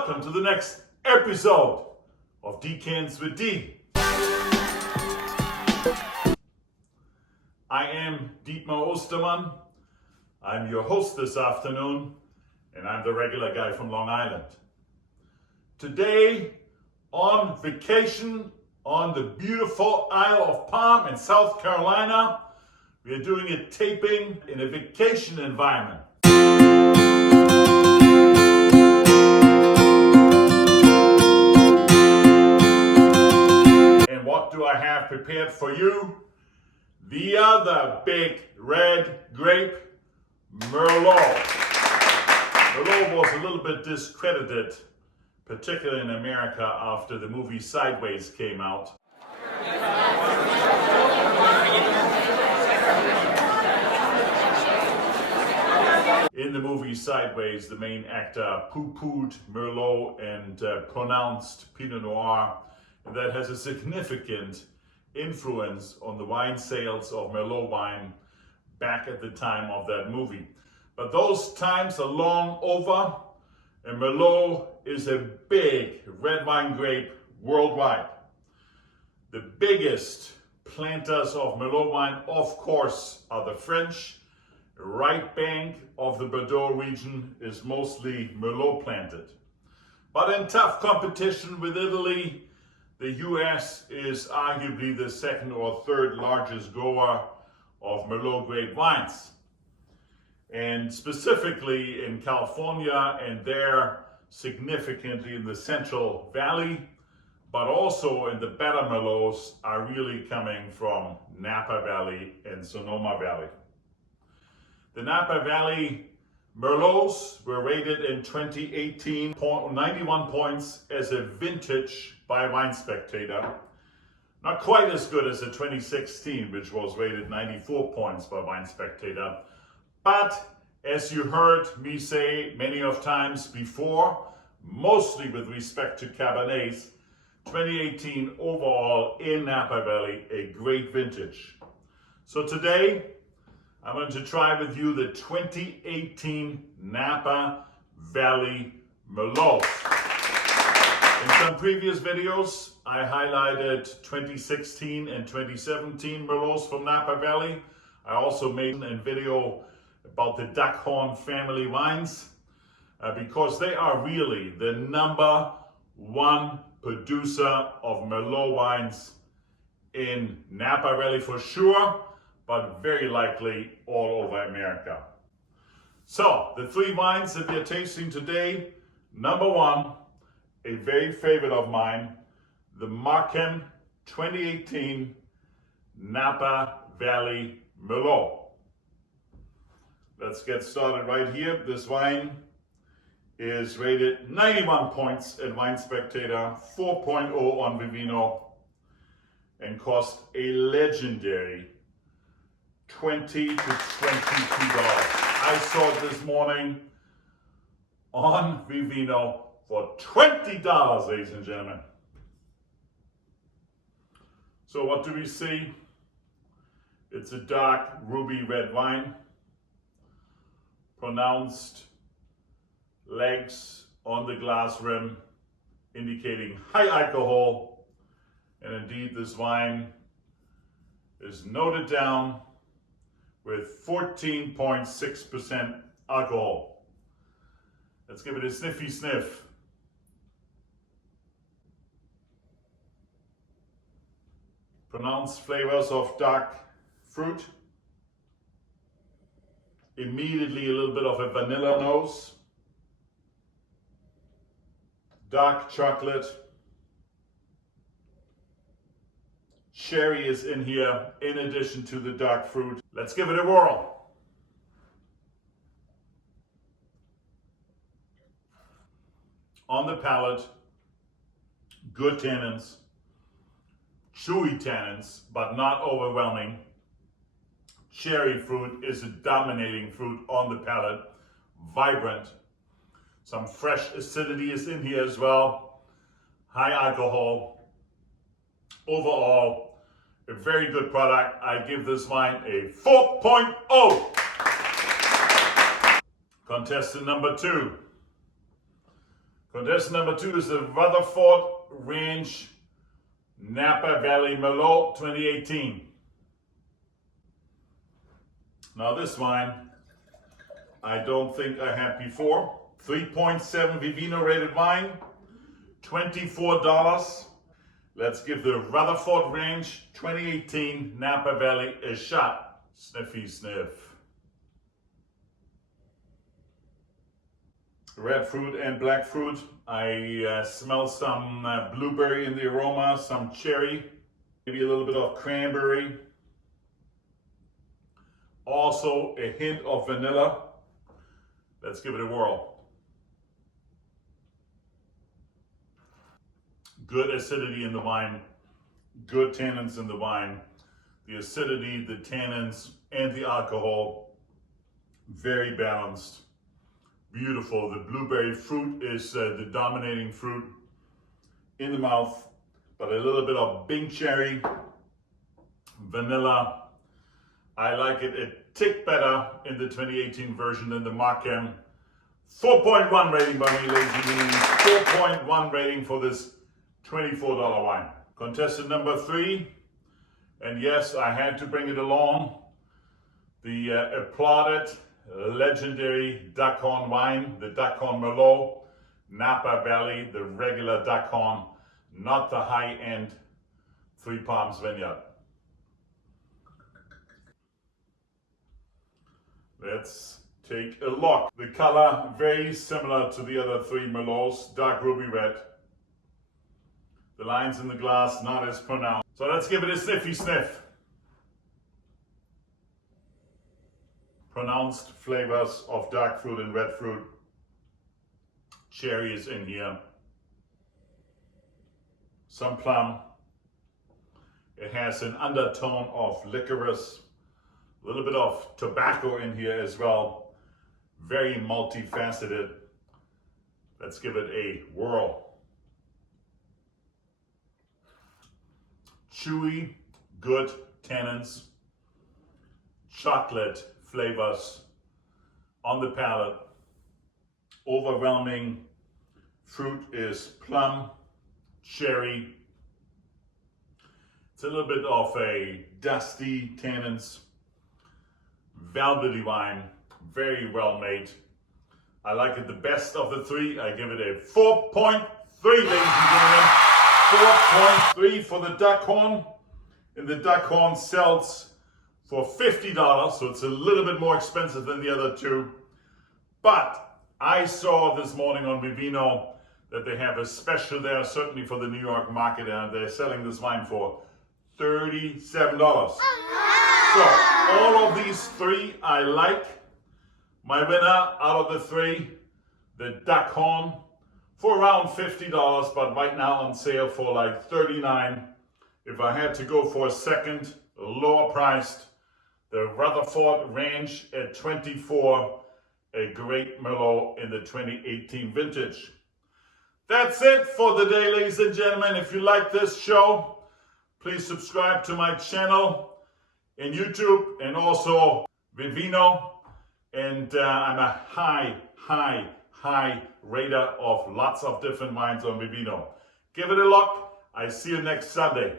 Welcome to the next episode of Decants with D. I am Dietmar Ostermann. I'm your host this afternoon, and I'm the regular guy from Long Island. Today, on vacation on the beautiful Isle of Palm in South Carolina, we are doing a taping in a vacation environment. And what do I have prepared for you? The other big red grape, Merlot. Merlot was a little bit discredited, particularly in America, after the movie Sideways came out. In the movie Sideways, the main actor poo-pooed Merlot and pronounced Pinot Noir, and that has a significant influence on the wine sales of Merlot wine back at the time of that movie. But those times are long over, and Merlot is a big red wine grape worldwide. The biggest planters of Merlot wine, of course, are the French. The right bank of the Bordeaux region is mostly Merlot planted. But in tough competition with Italy, the US is arguably the second or third largest grower of Merlot grape wines. And specifically in California, and there significantly in the Central Valley, but also in the better Merlots are really coming from Napa Valley and Sonoma Valley. The Napa Valley Merlots were rated in 2018 91 points as a vintage by Wine Spectator. Not quite as good as the 2016, which was rated 94 points by Wine Spectator. But as you heard me say many of times before, mostly with respect to Cabernets, 2018 overall in Napa Valley, a great vintage. So today, I'm going to try with you the 2018 Napa Valley Merlot. In some previous videos, I highlighted 2016 and 2017 Merlots from Napa Valley. I also made a video about the Duckhorn family wines because they are really the number one producer of Merlot wines in Napa Valley for sure, but very likely all over America. So, the three wines that we are tasting today, number one, a very favorite of mine, the Markham 2018 Napa Valley Merlot. Let's get started right here. This wine is rated 91 points at Wine Spectator, 4.0 on Vivino, and cost a legendary $20 to $22. I saw it this morning on Vivino for $20, ladies and gentlemen. So what do we see? It's a dark ruby red wine. Pronounced legs on the glass rim, indicating high alcohol. And indeed, this wine is noted down with 14.6% alcohol. Let's give it a sniffy sniff. Pronounced flavors of dark fruit. Immediately a little bit of a vanilla nose. Dark chocolate. Cherry is in here in addition to the dark fruit. Let's give it a whirl. On the palate, good tannins, chewy tannins, but not overwhelming. Cherry fruit is a dominating fruit on the palate, vibrant. Some fresh acidity is in here as well. High alcohol. Overall, a very good product. I give this wine a 4.0. Contestant number two. Contestant number 2 is the Rutherford Ranch Napa Valley Merlot 2018. Now this wine, I don't think I had before. 3.7 Vivino rated wine, $24. Let's give the Rutherford Ranch 2018 Napa Valley a shot. Sniffy sniff. Red fruit and black fruit. I smell some blueberry in the aroma, some cherry, maybe a little bit of cranberry. Also a hint of vanilla. Let's give it a whirl. Good acidity in the wine, good tannins in the wine. The acidity, the tannins, and the alcohol, very balanced. Beautiful. The blueberry fruit is the dominating fruit in the mouth, but a little bit of Bing cherry, vanilla. I like it a tick better in the 2018 version than the Markham. 4.1 rating by me, ladies and gentlemen. 4.1 rating for this $24 wine. Contestant number 3, and yes, I had to bring it along. The applauded, legendary Duckhorn wine, the Duckhorn Merlot, Napa Valley, the regular Duckhorn, not the high-end Three Palms Vineyard. Let's take a look. The color very similar to the other 3 Merlots, dark ruby red. The lines in the glass not as pronounced. So let's give it a sniffy sniff. Pronounced flavors of dark fruit and red fruit. Cherry is in here. Some plum. It has an undertone of licorice. A little bit of tobacco in here as well. Very multifaceted. Let's give it a whirl. Chewy, good tannins. Chocolate flavors on the palate. Overwhelming fruit is plum, cherry. It's a little bit of a dusty tannins. Velvety wine, very well made. I like it the best of the 3. I give it a 4.3, ladies and gentlemen. 4.3 for the Duckhorn. And the Duckhorn sells for $50, so it's a little bit more expensive than the other 2. But I saw this morning on Vivino that they have a special there, certainly for the New York market, and they're selling this wine for $37. So all of these 3 I like. My winner out of the 3, the Duckhorn, for around $50, but right now on sale for like $39. If I had to go for a second, lower priced, the Rutherford Ranch at $24, a great Merlot in the 2018 vintage. That's it for the day, ladies and gentlemen. If you like this show, please subscribe to my channel in YouTube and also Vivino. And I'm a high rater of lots of different wines on Vivino. Give it a look. I see you next Sunday.